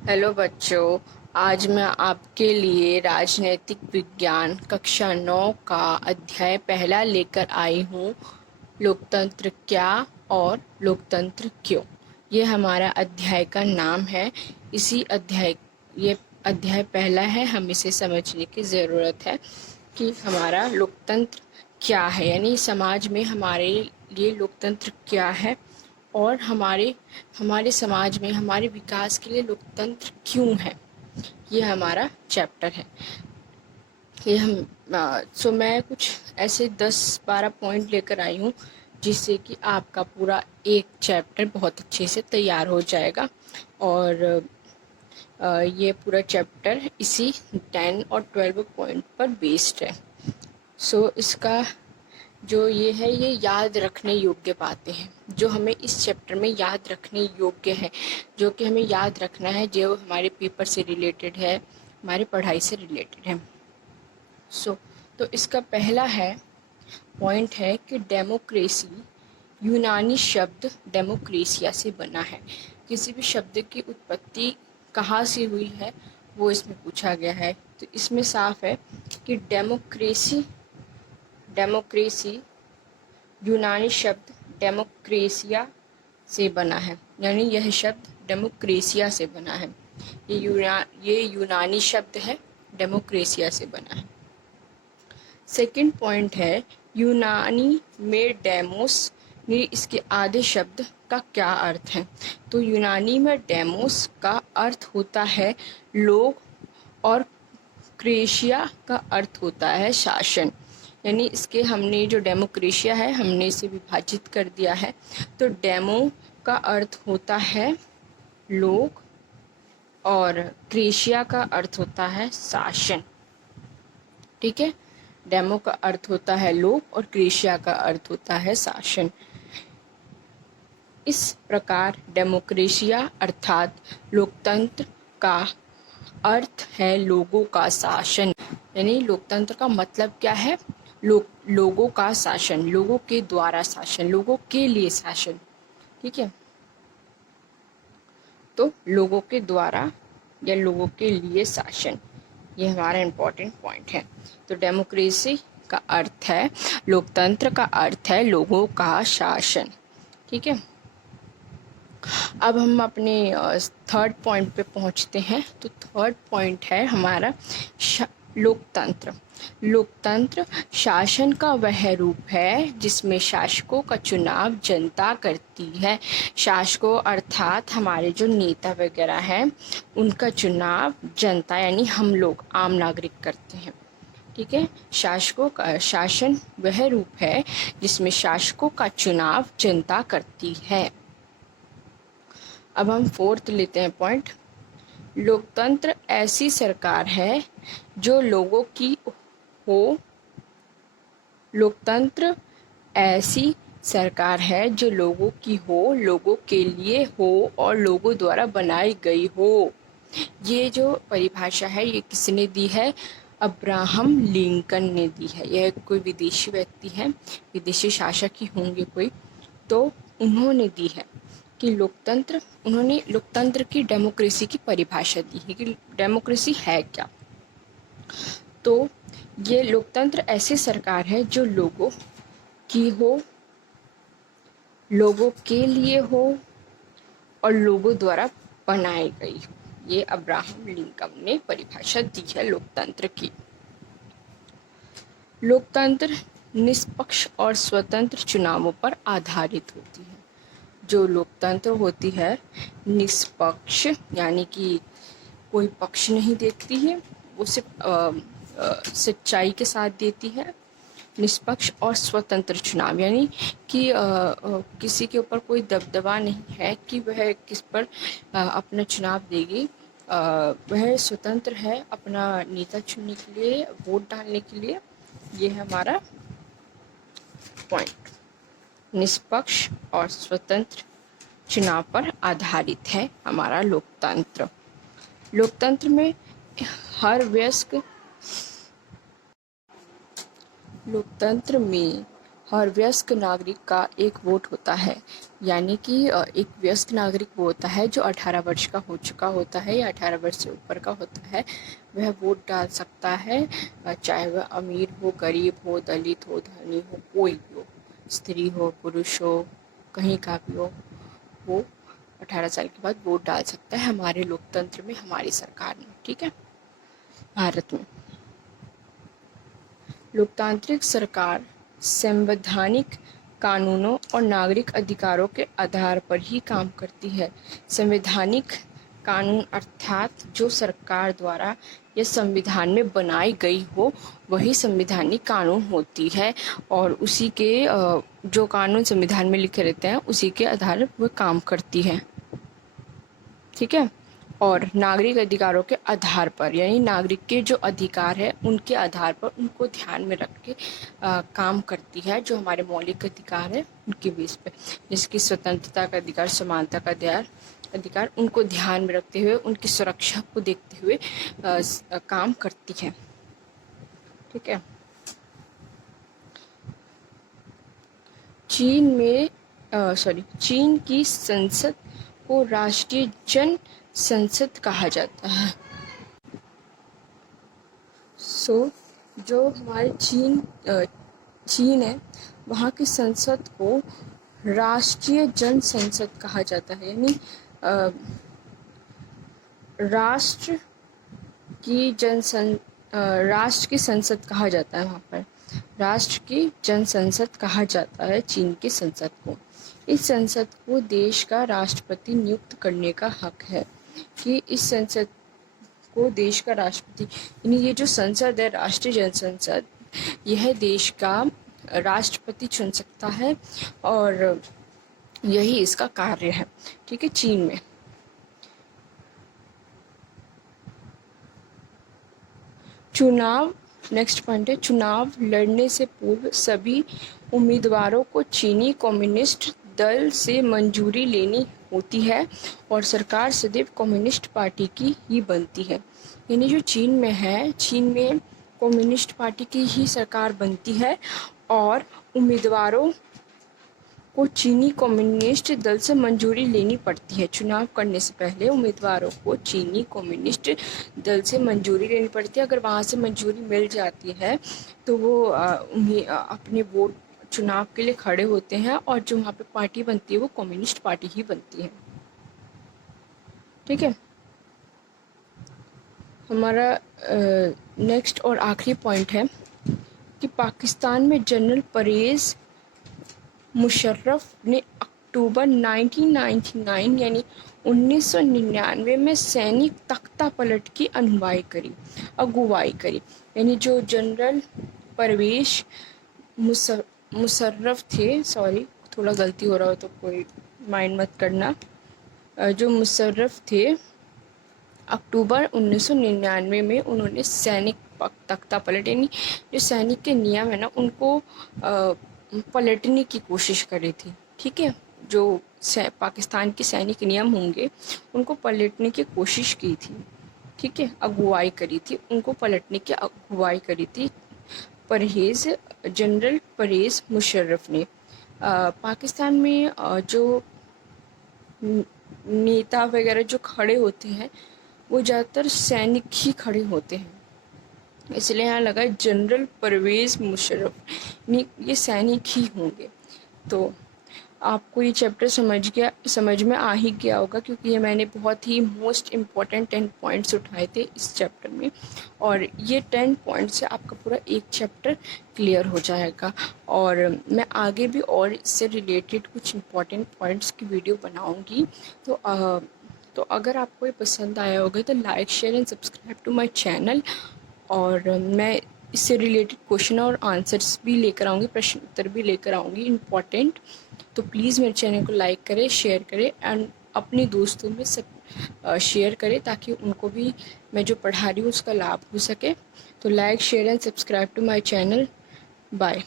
Hello बच्चों। आज मैं आपके लिए राजनैतिक विज्ञान कक्षा 9 का अध्याय पहला लेकर आई हूँ। लोकतंत्र क्या और लोकतंत्र क्यों। ये हमारा अध्याय का नाम है। ये अध्याय पहला है। हम इसे समझने की ज़रूरत है कि हमारा लोकतंत्र क्या है, यानी समाज में हमारे लिए लोकतंत्र क्या है और हमारे हमारे समाज में हमारे विकास के लिए लोकतंत्र क्यों है। ये हमारा चैप्टर है। ये मैं कुछ ऐसे 10-12 पॉइंट लेकर आई हूँ जिससे कि आपका पूरा एक चैप्टर बहुत अच्छे से तैयार हो जाएगा। और ये पूरा चैप्टर इसी 10 और 12 पॉइंट पर बेस्ड है। इसका जो ये है, ये याद रखने योग्य बातें हैं जो हमें इस चैप्टर में याद रखने योग्य है, जो कि हमें याद रखना है, जो हमारे पेपर से रिलेटेड है, हमारी पढ़ाई से रिलेटेड है। तो इसका पहला पॉइंट है कि डेमोक्रेसी यूनानी शब्द डेमोक्रेसिया से बना है। किसी भी शब्द की उत्पत्ति कहाँ से हुई है वो इसमें पूछा गया है। तो इसमें साफ है कि डेमोक्रेसी यूनानी शब्द डेमोक्रेसिया से बना है, यानी यह शब्द डेमोक्रेसिया से बना है। ये यूनानी शब्द है, डेमोक्रेसिया से बना है। सेकंड पॉइंट है यूनानी में डेमोस इसके आधे शब्द का क्या अर्थ है। तो यूनानी में डेमोस का अर्थ होता है लोग और क्रेशिया का अर्थ होता है शासन। यानी इसके हमने जो डेमोक्रेशिया है हमने इसे विभाजित कर दिया है। तो डेमो का अर्थ होता है लोग और क्रेशिया का अर्थ होता है शासन। ठीक है, डेमो का अर्थ होता है लोग और क्रेशिया का अर्थ होता है शासन। इस प्रकार डेमोक्रेशिया अर्थात लोकतंत्र का अर्थ है लोगों का शासन। यानी लोकतंत्र का मतलब क्या है? लोगों का शासन, लोगों के द्वारा शासन, लोगों के लिए शासन। ठीक है, तो लोगों के द्वारा या लोगों के लिए शासन, ये हमारा इम्पोर्टेंट पॉइंट है। तो डेमोक्रेसी का अर्थ है, लोकतंत्र का अर्थ है लोगों का शासन। ठीक है, अब हम अपने थर्ड पॉइंट पे पहुंचते हैं। तो थर्ड पॉइंट है हमारा लोकतंत्र। लोकतंत्र शासन का वह रूप है जिसमें शासकों का चुनाव जनता करती है। शासकों अर्थात हमारे जो नेता वगैरह हैं उनका चुनाव जनता यानी हम लोग आम नागरिक करते हैं। ठीक है, शासकों का शासन वह रूप है जिसमें शासकों का चुनाव जनता करती है। अब हम फोर्थ लेते हैं पॉइंट। लोकतंत्र ऐसी सरकार है जो लोगों की हो। लोकतंत्र ऐसी सरकार है जो लोगों की हो, लोगों के लिए हो और लोगों द्वारा बनाई गई हो। ये जो परिभाषा है ये किसने दी है? अब्राहम लिंकन ने दी है। यह कोई विदेशी व्यक्ति है, विदेशी शासक ही होंगे कोई, तो उन्होंने दी है कि उन्होंने लोकतंत्र की डेमोक्रेसी की परिभाषा दी है कि डेमोक्रेसी है क्या। तो ये लोकतंत्र ऐसी सरकार है जो लोगों की हो, लोगों के लिए हो और लोगों द्वारा बनाई गई हो। ये अब्राहम लिंकन ने परिभाषा दी है लोकतंत्र की। लोकतंत्र निष्पक्ष और स्वतंत्र चुनावों पर आधारित होती है। जो लोकतंत्र होती है निष्पक्ष, यानी कि कोई पक्ष नहीं देखती है, वो सिर्फ सच्चाई के साथ देती है। निष्पक्ष और स्वतंत्र चुनाव, यानी कि किसी के ऊपर कोई दबदबा नहीं है कि वह किस पर अपना चुनाव देगी। वह स्वतंत्र है अपना नेता चुनने के लिए, वोट डालने के लिए। ये है हमारा पॉइंट। निष्पक्ष और स्वतंत्र चुनाव पर आधारित है हमारा लोकतंत्र। लोकतंत्र में हर वयस्क लोकतंत्र में हर वयस्क नागरिक का एक वोट होता है। यानी कि एक वयस्क नागरिक वो होता है जो 18 वर्ष का हो चुका होता है या 18 वर्ष से ऊपर का होता है, वह वोट डाल सकता है। चाहे वह अमीर हो, गरीब हो, दलित हो, धनी हो, कोई भी हो, स्त्री हो, पुरुष हो, कहीं का भी हो, वो 18 साल के बाद वोट डाल सकता है हमारे लोकतंत्र में, हमारी सरकार में। ठीक है। भारत में लोकतांत्रिक सरकार संवैधानिक कानूनों और नागरिक अधिकारों के आधार पर ही काम करती है। संवैधानिक कानून अर्थात जो सरकार द्वारा या संविधान में बनाई गई हो, वही संवैधानिक कानून होती है और उसी के जो कानून संविधान में लिखे रहते हैं उसी के आधार पर वह काम करती है। ठीक है। और नागरिक अधिकारों के आधार पर, यानी नागरिक के जो अधिकार है उनके आधार पर उनको ध्यान में रख के काम करती है। जो हमारे मौलिक अधिकार है उनके बेस पे, जिसकी स्वतंत्रता का अधिकार, समानता का अधिकार उनको ध्यान में रखते हुए, उनकी सुरक्षा को देखते हुए काम करती है। ठीक है। चीन की संसद को राष्ट्रीय जन संसद कहा जाता है। जो हमारे चीन है, वहाँ की संसद को राष्ट्रीय जन संसद कहा जाता है। यानी राष्ट्र की संसद कहा जाता है। वहाँ पर राष्ट्र की जन संसद कहा जाता है चीन की संसद को। इस संसद को देश का राष्ट्रपति नियुक्त करने का हक है कि इस संसद को देश का राष्ट्रपति, यानी ये जो संसद है राष्ट्रीय जन संसद, यह देश का राष्ट्रपति चुन सकता है और यही इसका कार्य है। ठीक है। चीन में नेक्स्ट पॉइंट है, चुनाव लड़ने से पूर्व सभी उम्मीदवारों को चीनी कम्युनिस्ट दल से मंजूरी लेनी होती है और सरकार सदैव कम्युनिस्ट पार्टी की ही बनती है। यानी जो चीन में है, चीन में कम्युनिस्ट पार्टी की ही सरकार बनती है और उम्मीदवारों को चीनी कम्युनिस्ट दल से मंजूरी लेनी पड़ती है। चुनाव करने से पहले उम्मीदवारों को चीनी कम्युनिस्ट दल से मंजूरी लेनी पड़ती है। अगर वहाँ से मंजूरी मिल जाती है तो वो उन्हें अपने वोट चुनाव के लिए खड़े होते हैं और जो वहाँ पे पार्टी बनती है वो कम्युनिस्ट पार्टी ही बनती है। ठीक है। हमारा नेक्स्ट और आखिरी पॉइंट है कि पाकिस्तान में जनरल परवेज़ मुशर्रफ ने अक्टूबर 1999 यानी 1999 में सैनिक तख्ता पलट की अगुवाई करी। यानी जो जनरल परवेज़ मुशर्रफ थे, सॉरी थोड़ा गलती हो रहा हो तो कोई माइंड मत करना, जो मुशर्रफ थे अक्टूबर 1999 में उन्होंने सैनिक तख्ता पलट, यानी जो सैनिक के नियम है ना उनको पलटने की कोशिश करी थी। ठीक है। जो पाकिस्तान के सैनिक नियम होंगे उनको पलटने की कोशिश की थी। ठीक है। अगुवाई करी थी, उनको पलटने की अगुवाई करी थी जनरल परवेज़ मुशर्रफ ने। पाकिस्तान में जो नेता वगैरह जो खड़े होते हैं वो ज़्यादातर सैनिक ही खड़े होते हैं, इसलिए यहाँ लगा जनरल परवेज़ मुशर्रफ, ये सैनिक ही होंगे। तो आपको ये चैप्टर समझ में आ ही गया होगा, क्योंकि ये मैंने बहुत ही मोस्ट इम्पॉर्टेंट 10 पॉइंट्स उठाए थे इस चैप्टर में, और ये 10 पॉइंट्स से आपका पूरा एक चैप्टर क्लियर हो जाएगा। और मैं आगे भी और इससे रिलेटेड कुछ इम्पॉर्टेंट पॉइंट्स की वीडियो बनाऊँगी। तो अगर आपको ये पसंद आया होगा तो like, share and subscribe to my channel. और मैं इससे रिलेटेड क्वेश्चन और आंसर्स भी लेकर आऊँगी, प्रश्न उत्तर भी लेकर आऊँगी इम्पॉर्टेंट। तो प्लीज़ मेरे चैनल को लाइक करें, शेयर करें एंड अपने दोस्तों में सब शेयर करें, ताकि उनको भी मैं जो पढ़ा रही हूँ उसका लाभ हो सके। तो like, share and subscribe to my channel. Bye.